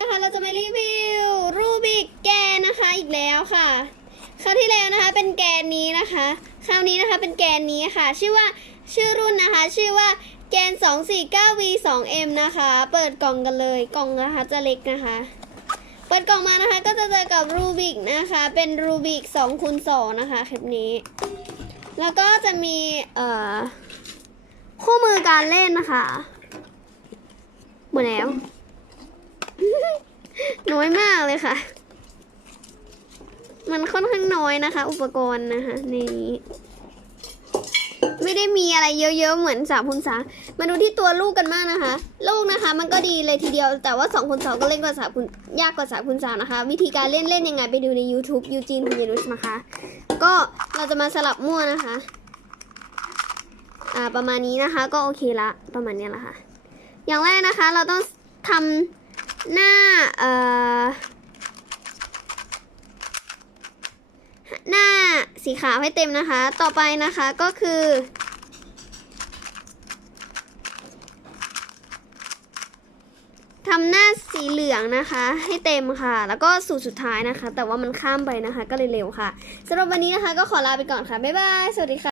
นะคะเราจะมารีวิวรูบิกแกนนะคะอีกแล้วค่ะคราวที่แล้วนะคะเป็นแกนนี้นะคะ คราวนี้นะคะเป็นแกนนี้ค่ะ ชื่อว่าชื่อรุ่นนะคะ ชื่อว่าแกน 249V2M นะคะ เปิดกล่องกันเลยกล่องนะคะจะเล็กนะคะ เปิดกล่องมานะคะก็จะเจอกับรูบิกนะคะ เป็นรูบิก2คูณ2นะคะคลิปนี้ แล้วก็จะมีเอ่อคู่มือการเล่นนะคะหมดแล้ว น้อยมากเลยค่ะ มันค่อนข้างน้อยนะคะ อุปกรณ์นะคะในนี้ ไม่ได้มีอะไรเยอะๆเหมือนสามคูณสามมาดูที่ตัวลูกกันมากนะคะ ลูกนะคะ มันก็ดีเลยทีเดียว แต่ว่าสองคูณสองก็เล่นกว่าสามคูณยากกว่าสามคูณสามนะคะ วิธีการเล่นเล่นยังไงไปดูใน YouTube ยูจีนพิยรุสนะคะ ก็เราจะมาสลับมั่วนะคะอ่าประมาณนี้นะคะก็โอเคละประมาณนี้แหละค่ะ อย่างแรกนะคะเราต้องทำ หน้าเอ่อหน้าสีขาวให้เต็มนะคะ ต่อไปนะคะก็คือทำหน้าสีเหลืองนะคะ ให้เต็มค่ะ แล้วก็สูตรสุดท้ายนะคะ แต่ว่ามันข้ามไปนะคะ ก็เลยเร็วค่ะสำหรับวันนี้นะคะ ก็ขอลาไปก่อนค่ะ บ๊ายบาย สวัสดีค่ะ